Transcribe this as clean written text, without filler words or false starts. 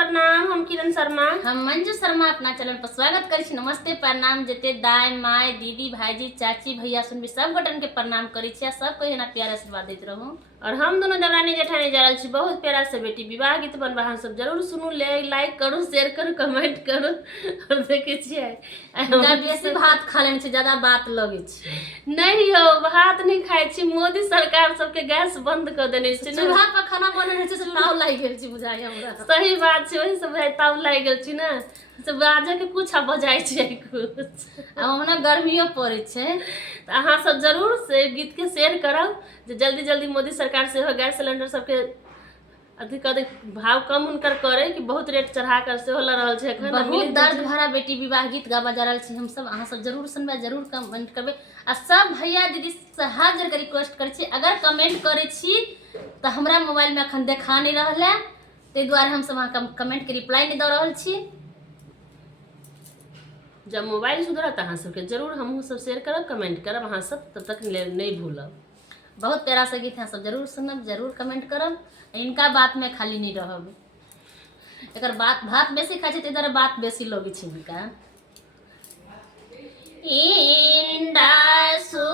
प्रणाम। हम किरण शर्मा, हम मंजू शर्मा अपना चैनल पर स्वागत करी छी। नमस्ते प्रणाम जते दाई माय दीदी भाईजी चाची भैया सुनबी सब गोटन के प्रणाम करी छी। सबको एना प्यार आशीर्वाद देते रहूं। और हम दोनों देवरानी जेठानी जा रहल छी बहुत प्यारा से बेटी विवाह गीत बनबा। हम सब जरूर सुनू, लाइक करू, शेयर करू, कमेंट करू। और देखे छियै बेसी भात खा लेने छी, ज्यादा बात लगे छी। नहीं यौ, भात नहीं खाई छी। मोदी सरकार सबके गैस बंद कर देने छै। चूल्हा पर खाना बने छै से ताव लाग गेल छी बुझाय हमरा। सही बात छै, वही सब ताव लाग गेल छी ना। से बाजे के कुछ बजाय छै कुछ। अब हमरा गर्मियों पड़े छै तो अहाँ सब जरूर से गीत के शेयर करब जे जल्दी जल्दी मोदी सरकार से हो गैस सिलेंडर सबके अधिक अधिक भाव कम उनकर करे कि बहुत रेट चढ़ा कर से हो रहल छै। एखन बहुत दर्द भरा बेटी विवाह गीत गाबा जा रहल छी। हम सब अहाँ सब जरूर सुनबे, जरूर कमेंट करबे। आ सब भैया दीदी से हाथ जोड़ के रिक्वेस्ट करे छी, अगर कमेंट करे छी तो हमरा मोबाइल में अखन देखा नहीं रहल है, ते द्वारे हम सब अहाँ कमेंट के रिप्लाई नहीं द रहल छी। जब मोबाइल सुधरत अहाँ सबके जरूर हमहूँ सब शेयर करब, कमेंट करब। अहाँ सब तब तक नहीं भूलब। बहुत प्यारा सा गीत है, सब जरूर सुनब, जरूर कमेंट करब। इनका बात में खाली नहीं रहब। एकर बात भात बेसी खाइ छै, इधर बात बेसी लगे छै इनका। इंडा सु